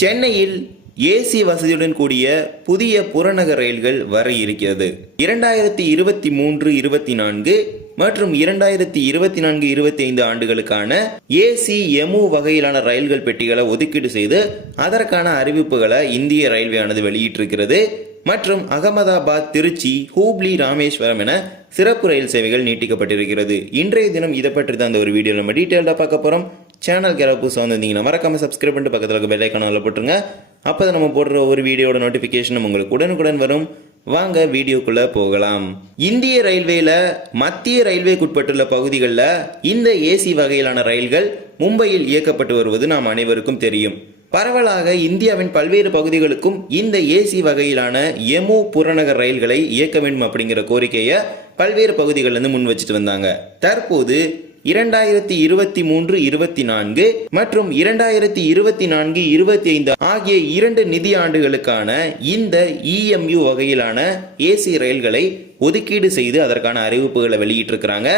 சென்னையில் ஏசி வசதியுடன் கூடிய புதிய புறநகர் ரயில்கள் வர இருக்கிறது. இரண்டாயிரத்தி இருபத்தி மூன்று இருபத்தி நான்கு மற்றும் இரண்டாயிரத்தி இருபத்தி நான்கு இருபத்தி ஐந்து ஆண்டுகளுக்கான ஏசி எமு வகையிலான ரயில்கள் பெட்டிகளை ஒதுக்கீடு செய்து அதற்கான அறிவிப்புகளை இந்திய ரயில்வேயானது வெளியிட்டிருக்கிறது. மற்றும் அகமதாபாத் திருச்சி ஹூப்ளி ராமேஸ்வரம் என சிறப்பு ரயில் சேவைகள் நீட்டிக்கப்பட்டிருக்கிறது. இன்றைய தினம் இதை பற்றி தான் இந்த ஒரு வீடியோ நம்ம டீட்டெயில்டாக பார்க்க போகிறோம் சேனல் கேர புதுசாக வந்திருந்தீங்கன்னா மறக்காமல் சப்ஸ்கிரைப் பண்ணிட்டு பக்கத்தில் இருக்க பெல் ஐக்கானில் போட்டுருங்க. அப்போ தான் நம்ம போடுற ஒவ்வொரு வீடியோட நோட்டிஃபிகேஷனும் உங்களுக்கு உடனுக்குடன் வரும். வாங்க வீடியோக்குள்ளே போகலாம். இந்திய ரயில்வேல மத்திய ரயில்வேக்குட்பட்டுள்ள பகுதிகளில் இந்த ஏசி வகையிலான ரயில்கள் மும்பையில் இயக்கப்பட்டு வருவது நாம் அனைவருக்கும் தெரியும். பரவலாக இந்தியாவின் பல்வேறு பகுதிகளுக்கும் இந்த ஏசி வகையிலான எமு புறநகர் ரயில்களை இயக்க வேண்டும் அப்படிங்கிற கோரிக்கையை பல்வேறு பகுதிகளிலிருந்து முன் வச்சுட்டு வந்தாங்க. தற்போது இரண்டாயிரத்தி இருபத்தி மூன்று இருபத்தி நான்கு மற்றும் இரண்டாயிரத்தி இருபத்தி நான்கு இருபத்தி ஐந்து ஆகிய இரண்டு நிதி ஆண்டுகளுக்கான இந்த இஎம்யூ வகையிலான ஏசி ரயில்களை ஒதுக்கீடு செய்து அதற்கான அறிவிப்புகளை வெளியிட்டிருக்கிறாங்க.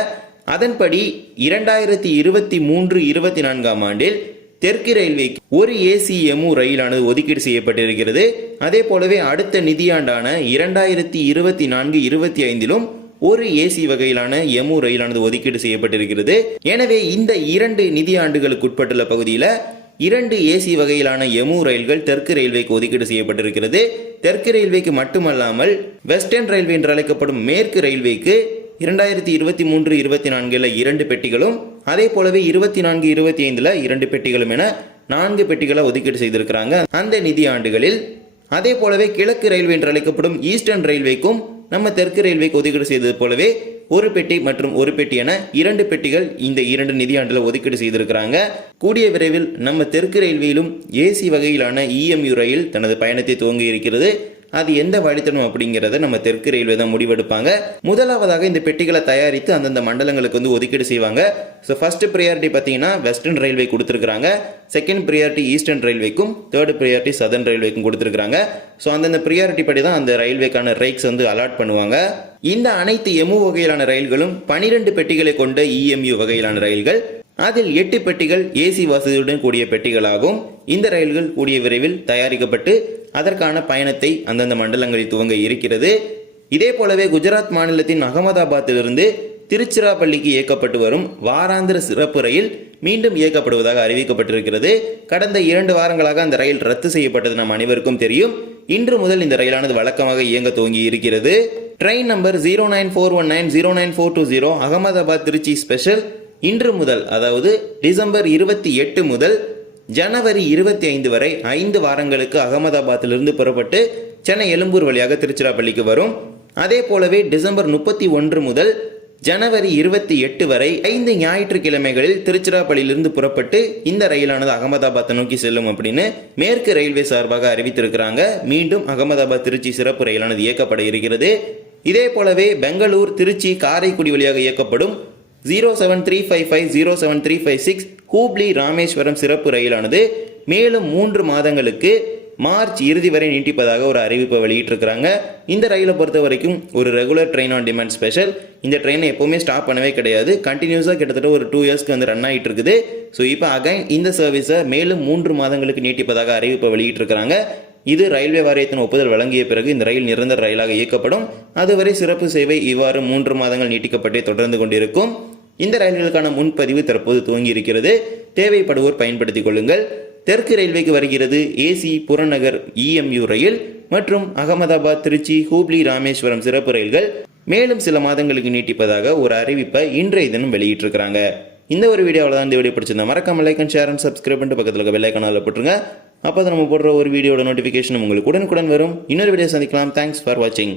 அதன்படி இரண்டாயிரத்தி இருபத்தி மூன்று இருபத்தி நான்காம் ஆண்டில் தெற்கு ரயில்வேக்கு ஒரு ஏசி ரயிலானது ஒதுக்கீடு செய்யப்பட்டிருக்கிறது. அதே போலவே அடுத்த நிதியாண்டான இரண்டாயிரத்தி இருபத்தி நான்கு இருபத்தி ஐந்திலும் ஒரு ஏசி வகையிலான எமு ரயிலானது ஒதுக்கீடு செய்யப்பட்டிருக்கிறது. எனவே இந்த இரண்டு நிதியாண்டுகளுக்கு உட்பட்டுள்ள பகுதியில் இரண்டு ஏசி வகையிலான எமு ரயில்கள் தெற்கு ரயில்வேக்கு ஒதுக்கீடு செய்யப்பட்டிருக்கிறது. தெற்கு ரயில்வேக்கு மட்டுமல்லாமல் வெஸ்டர்ன் ரயில்வே என்று அழைக்கப்படும் மேற்கு ரயில்வேக்கு இரண்டாயிரத்தி இருபத்தி மூன்று இருபத்தி நான்கில் இரண்டு பெட்டிகளும் அதே போலவே இருபத்தி நான்கு இருபத்தி ஐந்தில் இரண்டு பெட்டிகளும் என நான்கு பெட்டிகளை ஒதுக்கீடு செய்திருக்கிறாங்க. அந்த நிதி ஆண்டுகளில் அதே போலவே கிழக்கு ரயில்வே என்று அழைக்கப்படும் ஈஸ்டர்ன் ரயில்வேக்கும் நம்ம தெற்கு ரயில்வேக்கு ஒதுக்கீடு செய்தது போலவே ஒரு பெட்டி மற்றும் ஒரு பெட்டி என இரண்டு பெட்டிகள் இந்த இரண்டு நிதியாண்டில் ஒதுக்கீடு செய்திருக்கிறாங்க. கூடிய விரைவில் நம்ம தெற்கு ரயில்வேயிலும் ஏசி வகையிலான இஎம்யூ ரயில் தனது பயணத்தை துவங்கி இருக்கிறது. அது எந்த வழித்தடம் அப்படிங்கிறத நம்ம தெற்கு ரயில்வே தான் முடிவெடுப்பாங்க. முதலாவதாக இந்த பெட்டிகளை தயாரித்து அந்தந்த மண்டலங்களுக்கு வந்து ஒதுக்கீடு செய்வாங்க. ஸோ ஃபர்ஸ்ட் ப்ரியாரிட்டி பார்த்தீங்கன்னா வெஸ்டர்ன் ரயில்வே கொடுத்துருக்காங்க செகண்ட் ப்ரியாரிட்டி ஈஸ்டர்ன் ரயில்வேக்கும் தேர்ட் ப்ரியாரிட்டி சதர்ன் ரயில்வேக்கும் கொடுத்துருக்காங்க ஸோ அந்தந்த ப்ரியாரிட்டி படி தான் அந்த ரயில்வேக்கான ரைக்ஸ் வந்து அலாட் பண்ணுவாங்க. இந்த அனைத்து எமு வகையிலான ரயில்களும் பனிரெண்டு பெட்டிகளை கொண்ட இஎம்யூ வகையிலான ரயில்கள். அதில் எட்டு பெட்டிகள் ஏசி வசதியுடன் கூடிய பெட்டிகளாகும். இந்த ரயில்கள் கூடிய விரைவில் தயாரிக்கப்பட்டு அதற்கான பயணத்தை அந்தந்த மண்டலங்களில் துவங்க இருக்கிறது. இதே போலவே குஜராத் மாநிலத்தின் அகமதாபாத்திலிருந்து திருச்சிராப்பள்ளிக்கு இயக்கப்பட்டு வரும் வாராந்திர சிறப்பு ரயில் மீண்டும் இயக்கப்படுவதாக அறிவிக்கப்பட்டிருக்கிறது. கடந்த இரண்டு வாரங்களாக அந்த ரயில் ரத்து செய்யப்பட்டது நம் அனைவருக்கும் தெரியும். இன்று முதல் இந்த ரயிலானது வழக்கமாக இயங்க துவங்கி இருக்கிறது. Train number zero nine four one nine zero nine four two zero Ahmedabad Tiruchi special இன்று முதல் அதாவது டிசம்பர் இருபத்தி எட்டு முதல் ஜனவரி இருபத்தி ஐந்து வரை ஐந்து வாரங்களுக்கு அகமதாபாத்திலிருந்து புறப்பட்டு சென்னை எழும்பூர் வழியாக திருச்சிராப்பள்ளிக்கு வரும். அதே போலவே டிசம்பர் முப்பத்தி ஒன்று முதல் ஜனவரி இருபத்தி எட்டு வரை ஐந்து ஞாயிற்றுக்கிழமைகளில் திருச்சிராப்பள்ளியிலிருந்து புறப்பட்டு இந்த ரயிலானது அகமதாபாத்தை நோக்கி செல்லும் அப்படின்னு மேற்கு ரயில்வே சார்பாக அறிவித்திருக்கிறாங்க. மீண்டும் அகமதாபாத் திருச்சி சிறப்பு ரயிலானது இயக்கப்பட இருக்கிறது. இதே போலவே பெங்களூர் திருச்சி காரைக்குடி வழியாக இயக்கப்படும் zero seven three five five zero seven three five six Hubli Rameswaram சிறப்பு ரயிலானது மேலும் மூன்று மாதங்களுக்கு மார்ச் இறுதி வரை நீட்டிப்பதாக ஒரு அறிவிப்பை வெளியிட்டிருக்கிறாங்க. இந்த ரயிலை பொறுத்த வரைக்கும் ஒரு regular train on demand special இந்த ட்ரெயினை எப்போவுமே ஸ்டாப் பண்ணவே கிடையாது. கண்டினியூஸாக கிட்டத்தட்ட ஒரு டூ இயர்ஸ்க்கு வந்து ரன் ஆகிட்டு இருக்குது ஸோ இப்போ அகைன் இந்த சர்வீஸை மேலும் மூன்று மாதங்களுக்கு நீட்டிப்பதாக அறிவிப்பை வெளியிட்டிருக்கிறாங்க. இது ரயில்வே வாரியத்தின் ஒப்புதல் வழங்கிய பிறகு இந்த ரயில் நிரந்தர ரயிலாக இயக்கப்படும். அதுவரை சிறப்பு சேவை இவ்வாறு மூன்று மாதங்கள் நீட்டிக்கப்பட்டே தொடர்ந்து கொண்டிருக்கும். இந்த ரயில்களுக்கான முன்பதிவு தற்போது துவங்கி இருக்கிறது தேவைப்படுவோர் பயன்படுத்திக் கொள்ளுங்கள். தெற்கு ரயில்வேக்கு வருகிறது ஏசி புறநகர் இஎம்யூ ரயில் மற்றும் அகமதாபாத் திருச்சி ஹூப்ளி ராமேஸ்வரம் சிறப்பு ரயில்கள் மேலும் சில மாதங்களுக்கு நீட்டிப்பதாக ஒரு அறிவிப்பை இன்றைய தினம் வெளியிட்டிருக்கிறாங்க. இந்த ஒரு வீடியோவில் தான் இந்த வீடியோ பிடிச்சிருந்தா மறக்காம like and share and subscribe பண்ணிட்டு பக்கத்தில் இருக்க பெல் போட்டுருங்க. அப்போ தான் நம்ம போடுற ஒரு வீடியோட நோட்டிஃபிகேஷன் உங்களுக்கு உடனுக்குடன் வரும். இன்னொரு வீடியோ சந்திக்கலாம். தேங்க்ஸ் ஃபார் வாட்சிங்